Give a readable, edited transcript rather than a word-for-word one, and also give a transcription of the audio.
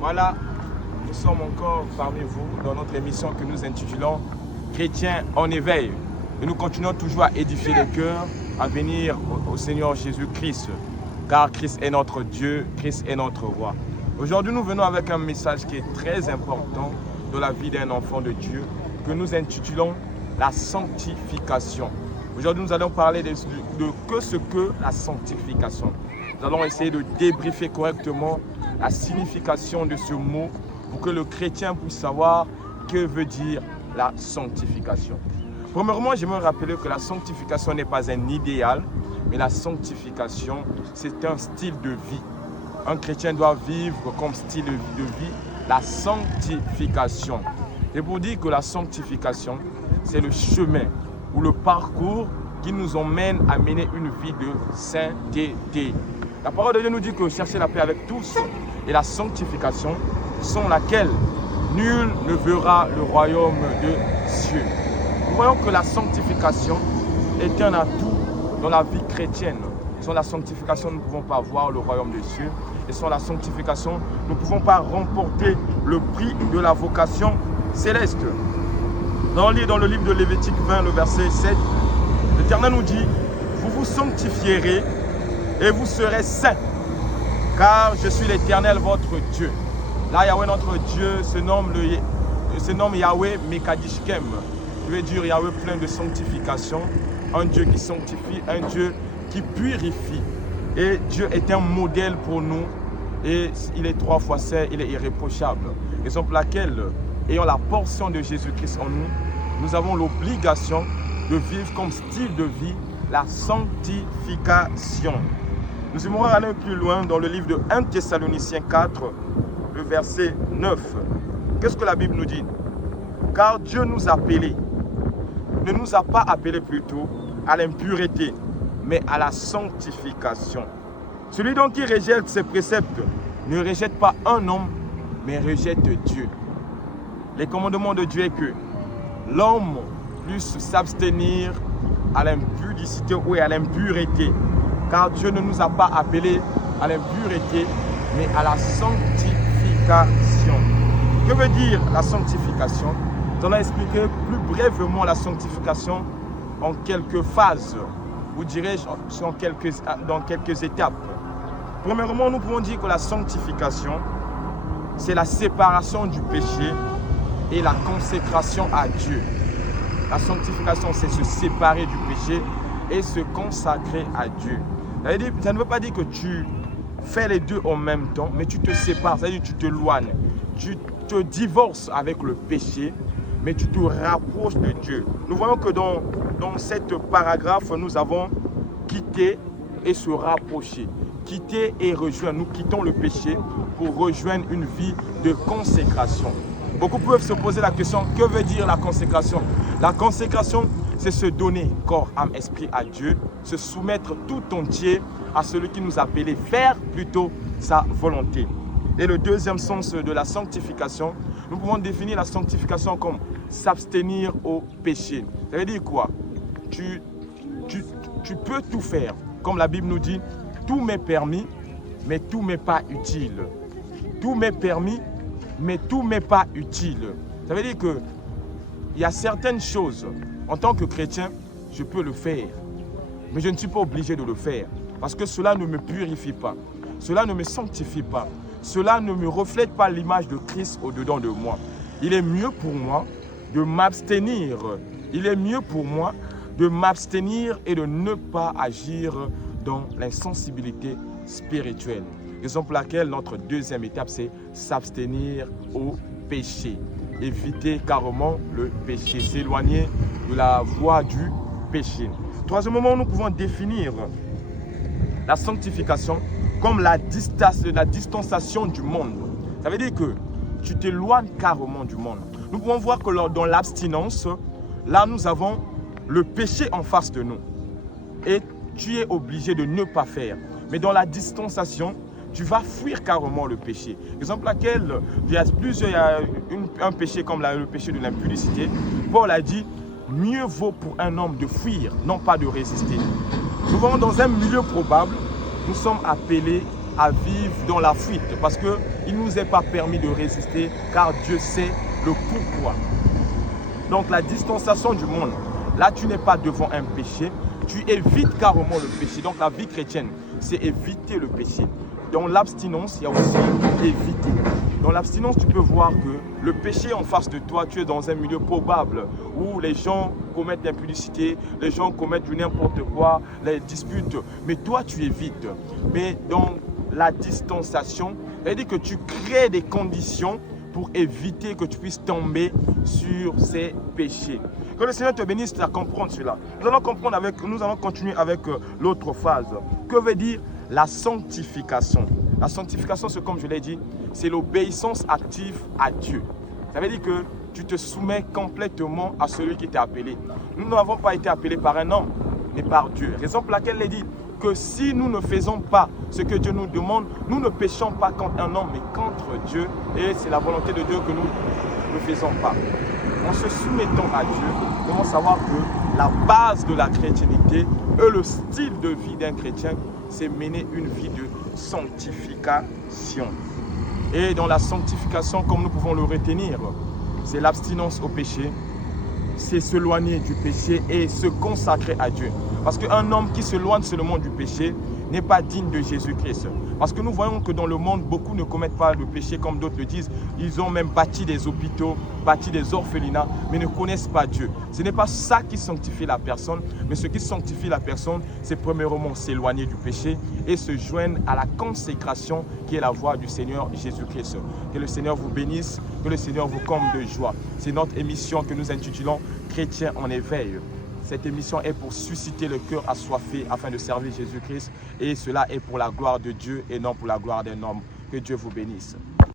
Voilà, nous sommes encore parmi vous dans notre émission que nous intitulons Chrétiens en éveil. Et nous continuons toujours à édifier les cœurs, à venir au Seigneur Jésus-Christ, car Christ est notre Dieu, Christ est notre roi. Aujourd'hui, nous venons avec un message qui est très important dans la vie d'un enfant de Dieu, que nous intitulons la sanctification. Aujourd'hui, nous allons parler de ce que la sanctification. Nous allons essayer de débriefer correctement la signification de ce mot pour que le chrétien puisse savoir que veut dire la sanctification. Premièrement, j'aimerais rappeler que la sanctification n'est pas un idéal, mais la sanctification, c'est un style de vie. Un chrétien doit vivre comme style de vie la sanctification. Et pour dire que la sanctification, c'est le chemin ou le parcours qui nous emmène à mener une vie de sainteté. La parole de Dieu nous dit que chercher la paix avec tous et la sanctification, sans laquelle nul ne verra le royaume de cieux. Nous voyons que la sanctification est un atout dans la vie chrétienne. Sans la sanctification, nous ne pouvons pas voir le royaume des cieux. Et sans la sanctification, nous ne pouvons pas remporter le prix de la vocation céleste. Dans le livre de Lévitique 20, le verset 7, l'Éternel nous dit, « Vous vous sanctifierez et vous serez saints, car je suis l'Éternel, votre Dieu. » Là, Yahweh, notre Dieu, se nomme Yahweh Mekadishkem. Je veux dire Yahweh plein de sanctification, un Dieu qui sanctifie, un Dieu qui purifie. Et Dieu est un modèle pour nous et il est 3 fois saint, il est irréprochable. Raison pour laquelle, ayant la portion de Jésus-Christ en nous, nous avons l'obligation de vivre comme style de vie la sanctification. Nous aimerions aller plus loin dans le livre de 1 Thessaloniciens 4, le verset 9. Qu'est-ce que la Bible nous dit? Car Dieu nous a appelés, ne nous a pas appelés plutôt à l'impureté, mais à la sanctification. Celui donc qui rejette ses préceptes ne rejette pas un homme, mais rejette Dieu. Les commandements de Dieu est que l'homme puisse s'abstenir à l'impudicité ou à l'impureté. Car Dieu ne nous a pas appelés à l'impureté, mais à la sanctification. Que veut dire la sanctification? Nous allons expliquer plus brièvement la sanctification en quelques phases, ou dirais-je dans quelques étapes. Premièrement, nous pouvons dire que la sanctification, c'est la séparation du péché et la consécration à Dieu. La sanctification, c'est se séparer du péché et se consacrer à Dieu. Ça ne veut pas dire que tu fais les deux en même temps, mais tu te sépares, c'est-à-dire que tu te éloignes. Tu te divorces avec le péché, mais tu te rapproches de Dieu. Nous voyons que dans cette paragraphe, nous avons quitté et se rapprocher. Quitter et rejoindre. Nous quittons le péché pour rejoindre une vie de consécration. Beaucoup peuvent se poser la question, que veut dire la consécration? La consécration, c'est se donner corps, âme, esprit à Dieu, se soumettre tout entier à celui qui nous a appelés, faire plutôt sa volonté. Et le deuxième sens de la sanctification, nous pouvons définir la sanctification comme s'abstenir au péché. Ça veut dire quoi? Tu peux tout faire. Comme la Bible nous dit, tout m'est permis, mais tout m'est pas utile. Tout m'est permis, mais tout m'est pas utile. Ça veut dire que il y a certaines choses, en tant que chrétien, je peux le faire. Mais je ne suis pas obligé de le faire. Parce que cela ne me purifie pas. Cela ne me sanctifie pas. Cela ne me reflète pas l'image de Christ au-dedans de moi. Il est mieux pour moi de m'abstenir. Il est mieux pour moi de m'abstenir et de ne pas agir dans l'insensibilité spirituelle. Raison pour laquelle notre deuxième étape, c'est s'abstenir au péché. Éviter carrément le péché, s'éloigner de la voie du péché. Troisièmement, nous pouvons définir la sanctification comme la distanciation du monde. Ça veut dire que tu t'éloignes carrément du monde. Nous pouvons voir que dans l'abstinence, là nous avons le péché en face de nous. Et tu es obligé de ne pas faire. Mais dans la distanciation, tu vas fuir carrément le péché. Exemple laquelle, il y a un péché comme le péché de l'impudicité. Paul a dit, mieux vaut pour un homme de fuir, non pas de résister. Nous voyons dans un milieu probable, nous sommes appelés à vivre dans la fuite parce qu'il ne nous est pas permis de résister car Dieu sait le pourquoi. Donc la distanciation du monde, là tu n'es pas devant un péché, tu évites carrément le péché. Donc la vie chrétienne, c'est éviter le péché. Dans l'abstinence, il y a aussi éviter. Dans l'abstinence, tu peux voir que le péché en face de toi, tu es dans un milieu probable où les gens commettent l'impudicité, les gens commettent du n'importe quoi, les disputes, mais toi tu évites. Mais dans la distanciation, c'est-à-dire que tu crées des conditions pour éviter que tu puisses tomber sur ces péchés. Que le Seigneur te bénisse à comprendre cela. Nous allons continuer avec l'autre phase. Que veut dire la sanctification? La sanctification, c'est comme je l'ai dit, c'est l'obéissance active à Dieu. Ça veut dire que tu te soumets complètement à celui qui t'a appelé. Nous n'avons pas été appelés par un homme, mais par Dieu. Raison pour laquelle il dit que si nous ne faisons pas ce que Dieu nous demande, nous ne péchons pas contre un homme, mais contre Dieu. Et c'est la volonté de Dieu que nous ne faisons pas. En se soumettant à Dieu, nous devons savoir que la base de la chrétienté et le style de vie d'un chrétien, c'est mener une vie de sanctification. Et dans la sanctification, comme nous pouvons le retenir, c'est l'abstinence au péché, c'est s'éloigner du péché et se consacrer à Dieu. Parce qu'un homme qui s'éloigne seulement du péché n'est pas digne de Jésus-Christ. Parce que nous voyons que dans le monde, beaucoup ne commettent pas le péché comme d'autres le disent. Ils ont même bâti des hôpitaux, bâti des orphelinats, mais ne connaissent pas Dieu. Ce n'est pas ça qui sanctifie la personne, mais ce qui sanctifie la personne, c'est premièrement s'éloigner du péché et se joindre à la consécration qui est la voie du Seigneur Jésus-Christ. Que le Seigneur vous bénisse, que le Seigneur vous comble de joie. C'est notre émission que nous intitulons « Chrétiens en éveil ». Cette émission est pour susciter le cœur assoiffé afin de servir Jésus-Christ et cela est pour la gloire de Dieu et non pour la gloire d'un homme. Que Dieu vous bénisse.